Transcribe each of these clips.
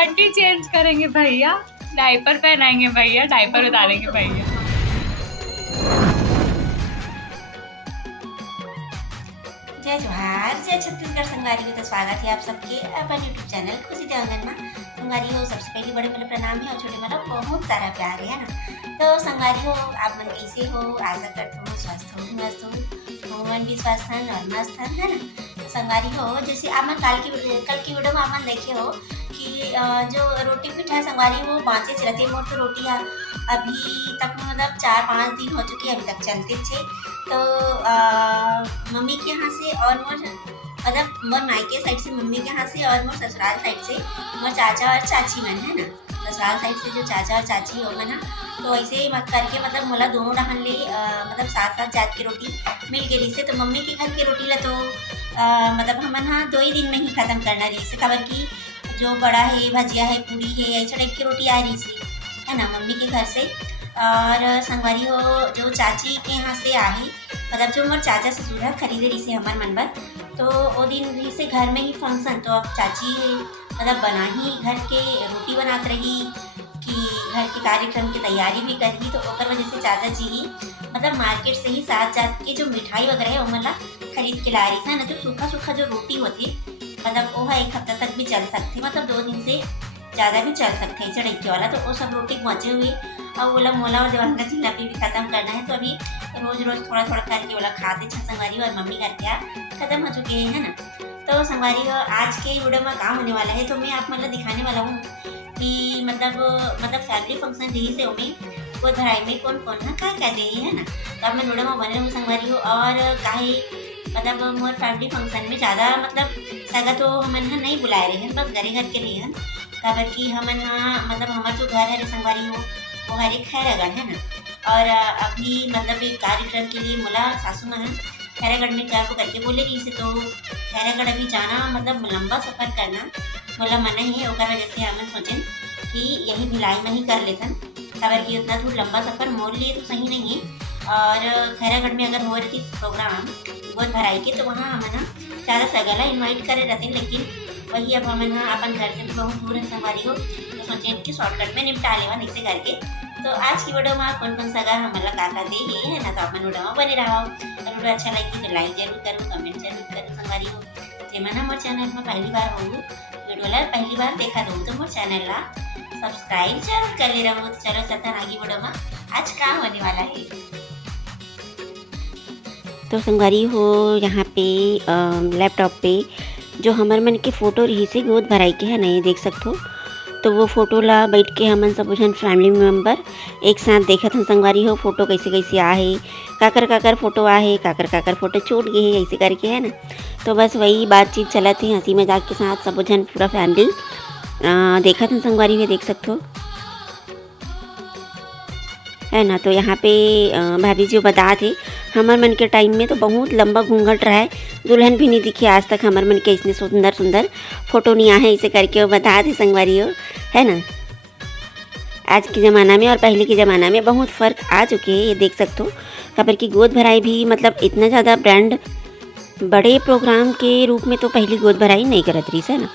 Potty change करेंगे भैया, diaper पहनाएंगे भैया, डायपर उतारेंगे भैया। जय जोहार, जय छत्तीसगढ़ संगवारी हो। तो स्वागत है आप सबके अपन यूट्यूब चैनल खुशी दे आंगन में। संगवारी हो, सबसे पहले बड़े बड़े प्रणाम है और छोटे मतलब बहुत सारा प्यार है ना। तो संगवारी हो, आप मन कैसे हो? आशा करते हो स्वस्थ हो, मस्त हो, मन भी स्वस्थ हन और मस्त हन, है ना। तो संगवारी हो, जैसे आप मन कल की वीडियो में आप मन देखे हो कि जो रोटी पिठा संगवारी हो बाँचे चलते मोर तो रोटियाँ अभी तक मतलब 4-5 दिन हो चुके अभी तक चलते छे। तो मम्मी के यहाँ से और मोर मतलब मोर मायके साइड से मम्मी के यहाँ से और मोर ससुराल साइड से मोर चाचा और चाची मन है ना। ससुराल साइड से जो चाचा और चाची हो ना, तो ऐसे मत करके मतलब मोला दोनों डहन ले मतलब साथ साथ जात की रोटी मिल गई रही से। तो मम्मी के घर की रोटी ला तो मतलब हमन हाँ 2 ही दिन में ही खत्म करना रही से, खबर की जो बड़ा है भजिया है पूरी है ऐसा टाइप की रोटी आ रही से, है ना मम्मी के घर से। और संगवारी हो, जो चाची के यहाँ से आहे मतलब जो मोर चाचा ससुर है खरीदे रही से हमार मन बर। तो वो दिन रही से घर में ही फंक्शन, तो अब चाची मतलब बना ही घर के रोटी बनात रही कि घर के कार्यक्रम की तैयारी भी करी। तो ओकर वजह से चाचा जी ही मतलब मार्केट से ही साथ जात के जो मिठाई वगैरह है ओमन ला खरीद के ला रही है ना। जो सूखा सूखा जो रोटी होती मतलब वो 1 हफ्ता तक भी चल सकती, मतलब 2 दिन से ज़्यादा भी चल सकते हैं चढ़के वाला। तो वो सब रोटी बचे हुए और बोला मोला और देवांगा जी भी खत्म करना है। तो अभी रोज रोज थोड़ा थोड़ा करके बोला खाते छे संगवारी और मम्मी घर क्या खत्म हो चुके हैं, है ना। तो संगवारी आज के वीडियो में काम होने वाला है, तो मैं आप मतलब दिखाने वाला हूँ कि मतलब फैमिली फंक्शन रही से में वो धराई में कौन कौन ना क्या कहते हैं, है ना। तो अब मैं वीडियो में बने रहूँ संगवारी हो। और काहे मतलब मोर फैमिली फंक्शन में ज़्यादा मतलब सगा तो हमन हाँ नहीं बुलाए रहे हैं, बस घरे घर के लिए हैं। काबर कि हमन हाँ मतलब हमारा जो घर है संगवारी हो वो हर एक खैरागढ़ है ना। और अभी मतलब एक कार्यक्रम के लिए मोला सासू माँ खैरागढ़ में क्या करके बोले रही से। तो खैरागढ़ अभी जाना मतलब लंबा सफ़र करना मोला मना ही है। ओकर वजह से हमन सोचें कि यही भिलाई में ही कर लेथन, काबर कि उतना दूर लंबा सफ़र मोर लिए तो सही नहीं है। और खैरागढ़ में अगर हो रही थी प्रोग्राम बहुत भराई के तो वहाँ हमन ज़्यादा सगला इन्वाइट करे रहते, लेकिन वही अब हमन अपन घर से बहुत दूर है संगवारी हो। तो सोचें कि शॉर्टकट में निपटा लेवन ऐसे करके। तो आज की वीडियो में कौन कौन सगा हमारा काका दे ही है ना। तो अपन वीडियो में बने रहो। अगर वीडियो अच्छा लगी तो लाइक जरूर करो, कमेंट जरूर करो संगवारी हो। जेमन मोर चैनल में पहली बार हो वीडियो ला पहली बार देखा दो तो मोर चैनल ला सब्सक्राइब जरूर कर ले रहो। तो चलो चलता आगे वीडियो में आज क्या होने वाला है। तो संगवारी हो यहाँ पे लैपटॉप पे जो हमार मन के फ़ोटो रही से गोद भराई के है ना, ये देख सकते हो। तो वो फ़ोटो ला बैठ के हमन सब जन फैमिली मेम्बर एक साथ देखत हन संगवारी हो फ़ोटो कैसे कैसे आहे, काकर काकर फ़ोटो आहे, काकर काकर फ़ोटो छूट गए है ऐसे करके, है ना। तो बस वही बातचीत चलत है हंसी मजाक के साथ सब जन पूरा फैमिली देखत हन संगवारी हो, देख सकते हो, है ना। तो यहाँ पे भाभी जी बता थे हमार मन के टाइम में तो बहुत लंबा घूंघट रहा है, दुल्हन भी नहीं दिखी आज तक हमार मन के इतने सुंदर सुंदर फोटो नहीं आए ऐसे करके वो बता थे संगवारी हो, है ना। आज के ज़माना में और पहले के ज़माना में बहुत फ़र्क आ चुके हैं, ये देख सकते हो। खबर की गोद भराई भी मतलब इतना ज़्यादा ब्रांड बड़े प्रोग्राम के रूप में तो पहली गोद भराई नहीं करत रही है ना।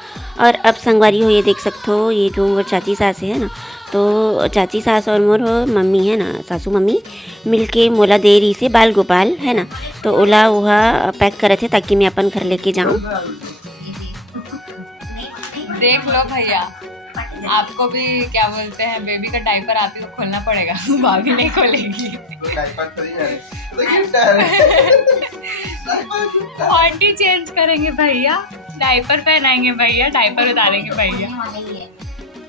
और अब संगवारी हो ये देख सकते हो, ये जो मोर चाची सास है ना, तो चाची सास और मोर मम्मी है ना सासू मम्मी मिलके मोला दे रही से बाल गोपाल, है ना। तो ओला वह पैक करे थे ताकि मैं अपन घर लेके जाऊँ। देख लो भैया, आपको भी क्या बोलते हैं बेबी का डायपर आप ही को खोलना पड़ेगा, भाभी नहीं खोलेगी। पॉटी चेंज करेंगे भैया, डायपर पहनाएंगे भैया, डायपर उतारेंगे भैया।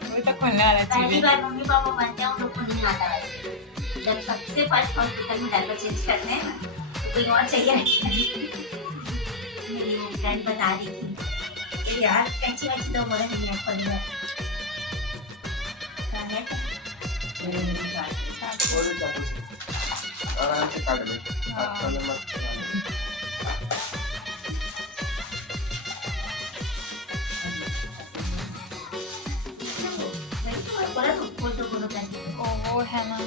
वो तो खोलने वाला चीज पहली बार मम्मी पापा बनते हैं उनको नहीं आता वैसे। जब सबसे फर्स्ट हॉस्पिटल में डायपर चेंज करते हैं ना तो कोई और चाहिए मेरी फ्रेंड बता रही थी यार कैची वैची तो बोले नहीं है पहली बार आराम से काट ले वो है ना।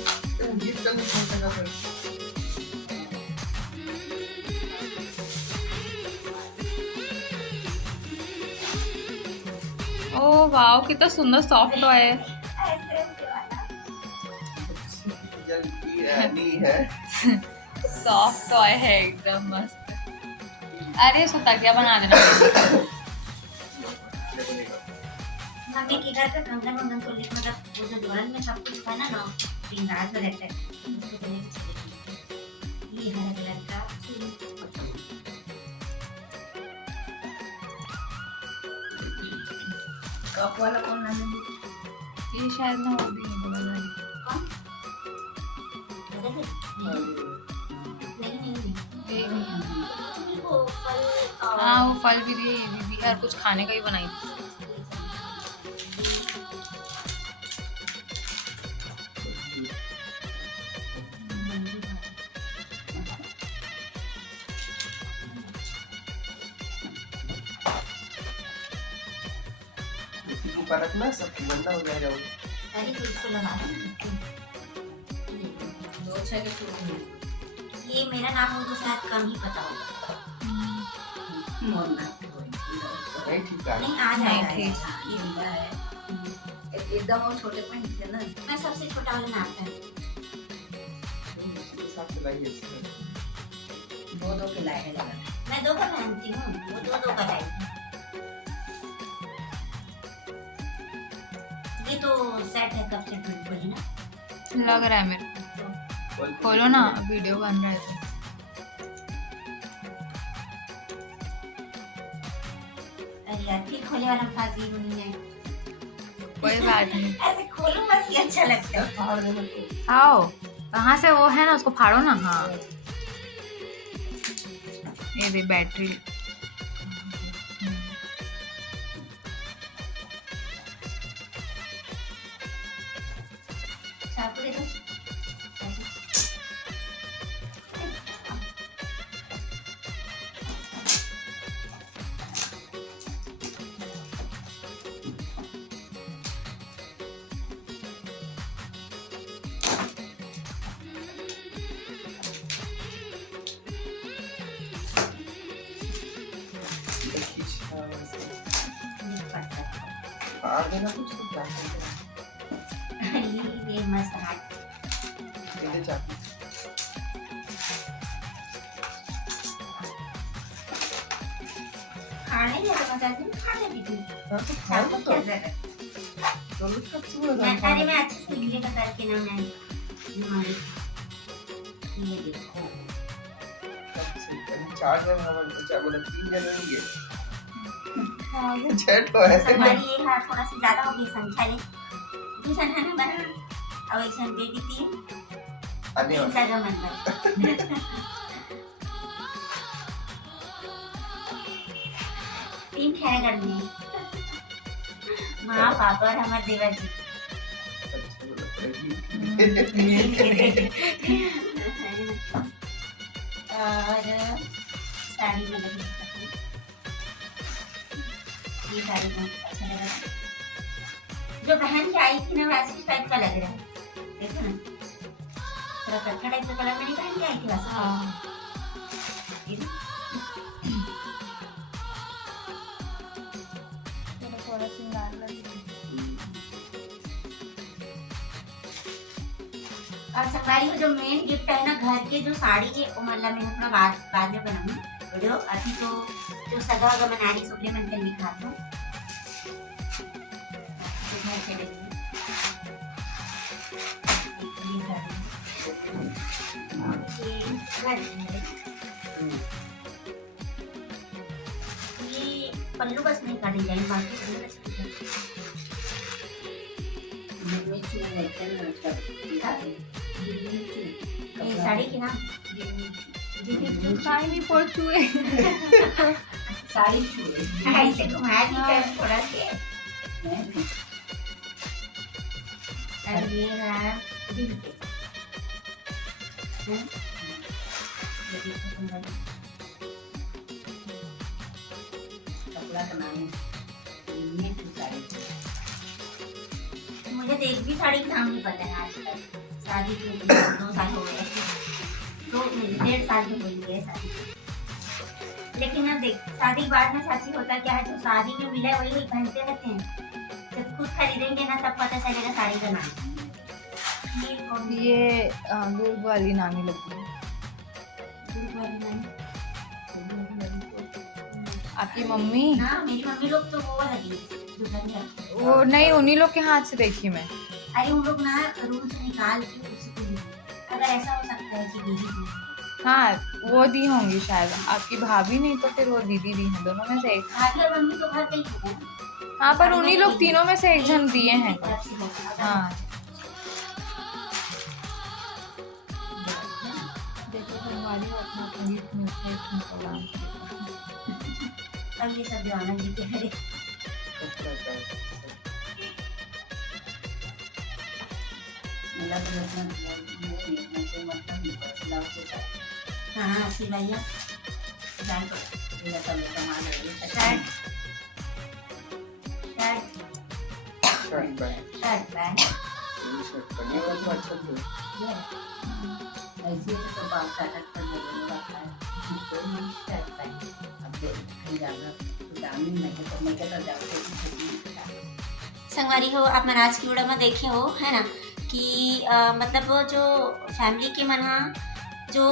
ओ ओ वाओ, कितना सुंदर सॉफ्ट टॉय है। ऐसे वाला जल्दी आनी है। सॉफ्ट टॉय है एकदम मस्त। अरे इसको तकिया बना देना। मम्मी के घर का कंगन वंगन तो लिख, मतलब वो जो दुल्हन में सब कुछ था ना श्रृंगार में रहता है, उसको तो लेके चले गई। ये हरा कलर का कप वाला कौन ना ये शायद ना वो भी नहीं बगल वाली। हाँ वो फल भी दिए, ये भी दिए, और कुछ खाने का ही बनाई। ऊपर रखना, सब गंदा हो जाएगा वो। अरे तो इसको लगा दो अच्छा के शुरू। ये मेरा नाम उनको शायद कम ही पता होगा। नहीं ठीक है। नहीं आ जाएगा। नहीं, ये दिया है एकदम वो छोटे पॉइंट थे ना। मैं सबसे छोटा वाला नाम है। इसके साथ चलाइए इसमें। दो के लाए हैं लगा। मैं 2 का पहनती हूँ, वो 2 का लाई थी। ये तो सेट है, कब से खोली ना लग रहा है मेरे को। खोलो ना, वीडियो बन रहा है तो। अरे यार फिर खोले वाला फाजी नहीं है। कोई बात नहीं। ऐसे खोलो बस, ये अच्छा लगता है। फाड़ देना तो। आओ, कहाँ से वो है ना, उसको फाड़ो ना। हाँ ये भी बैटरी। चाकू दे दो। फाड़ देना कुछ तो क्या करना। ये मस्त हाथ। ये चाकू। खाने नहीं तो बताती हूँ, खाने भी थी। हाँ तो फाड़ चाकू दो क्या तो। जरूरत? चलो कब से बोला मैं था? अरे मैं अच्छे से वीडियो का करके ना मैं ये देखो। कब से? अभी 4 जन हमारे चार बोला 3 जन होंगे। चैट हो ऐसे हमारी एक हाथ थोड़ा सा ज्यादा हो गई संख्या ले। दूसरा है ना बना, अब ऐसा बेबी 3 आने तीन वाला। सगा मंडल। 3 खैर में माँ पापा और हमारे देवर जी। अच्छा बोला पड़ेगी। और साड़ी में लगी ये साड़ी बहुत अच्छा लग रहा है। जो पहन के आई थी ना वैसे टाइप का लग रहा है, देखो ना थोड़ा कच्चा टाइप का कलर में नहीं पहन के आई थी वैसा। हाँ ये ना, थोड़ा श्रृंगार लगी। और सफारी में जो मेन गिफ्ट है ना घर के जो साड़ी है वो मतलब मैं थोड़ा बाद में बनाऊंगी वीडियो। अभी तो जो सगा वगा बना रही सुबह मैं कल दिखाता हूँ। तो घर के लिए ये साड़ी, ये पल्लू बस नहीं का डिजाइन बाकी पूरा अच्छा है। ये साड़ी की ना नहीं पड़ चुए। साड़ी छुए ऐसे घुमाया नहीं कर थोड़ा से। और ये है दिल के कपड़ा का नाम है साड़ी। मुझे तो एक भी साड़ी का नाम नहीं पता है आज तक। शादी के 2 साल हो गए, 1.5 साल की हुई है शादी। लेकिन अब देख शादी के बाद में साथी होता क्या है, जो शादी में मिला वही वही पहनते रहते हैं। जब खुद खरीदेंगे ना तब पता चलेगा साड़ी का नाम। ये कौन ये दुर्ग वाली नानी लगी दूध वाली नानी? आपकी मम्मी। हाँ मेरी मम्मी लोग तो वो लगी दुल्हन रखी। वो नहीं, उन्हीं लोग के हाथ से देखी मैं। अरे उन लोग ना रूल्स निकाल के उसी को दी। अगर ऐसा हो सकता है कि दीदी को हाँ वो दी होंगी शायद, आपकी भाभी नहीं तो फिर वो दीदी दी हैं, दोनों में से एक। भाभी और मम्मी तो घर पे ही होगा ना। हाँ पर उन्हीं लोग तीनों में से एक जन दिए हैं। तरफ से होगा। हाँ देखो संगवारी अपना संगीत मिलते हैं। अब ये सब जो आनंद जी के हरे हाँ सिलैया shirt shirt shirt pant shirt pant ये शर्ट पैंट ये बहुत अच्छा है। ऐसे तो बात काट कर रखा है शर्ट पैंट। अब कहीं जाना दामी नहीं तो मैं क्या जाऊँ। संगवारी हो आप महाराज की उड़ा में देखे हो है ना कि मतलब वो जो फैमिली के मन जो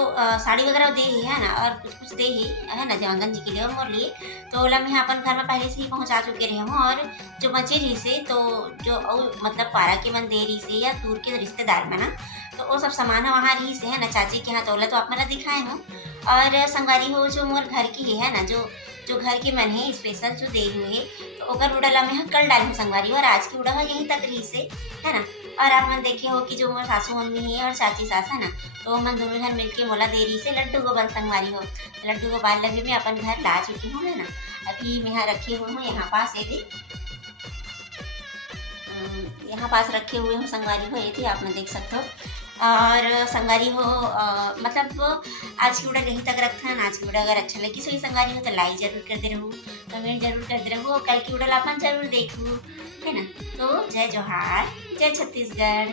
साड़ी वगैरह दे ही है ना और कुछ कुछ दे ही है ना देवांगन जी के लिए मोर लिए, तो ओला मैं अपन घर में पहले से ही पहुंचा चुके रहे हूँ। और जो बचे रही से तो जो मतलब पारा के मन दे रही से या दूर के रिश्तेदार में ना तो वो सब सामान वहाँ रही से है ना चाची के यहाँ, तो ओला तो आप मैंने दिखाए हूँ। और संगवारी हो जो मोर घर की है ना जो घर के मन है स्पेशल जो दे हुए है तो ओकर उड़ला में कल डाली हूँ संगवारी, और आज की उड़ा यहीं तक रही से है ना। और आप मन देखे हो कि जो मोर सासू मम्मी है और चाची सास है ना तो मन दोनों घर मिलके मोला दे रही से लड्डू गोपाल संगवारी हो। लड्डू गोपाल लगे मैं अपन घर ला चुकी हूँ है ना। अभी मैं यहाँ रखे हुए हूँ यहाँ पास यहाँ पास रखे हुए हूँ संगवारी हो, ये थी आपने देख सकते हो। और संगवारी हो मतलब आज की उड़ा यहीं तक रखा है। आज की उड़ा अगर अच्छा लगी सो संगवारी हो तो लाइक जरूर कर दे रहूँ, कमेंट जरूर कर दे रहूँ, कल की उड़ा अपन जरूर देखूँ है ना। तो जय जोहार, जय छत्तीसगढ़।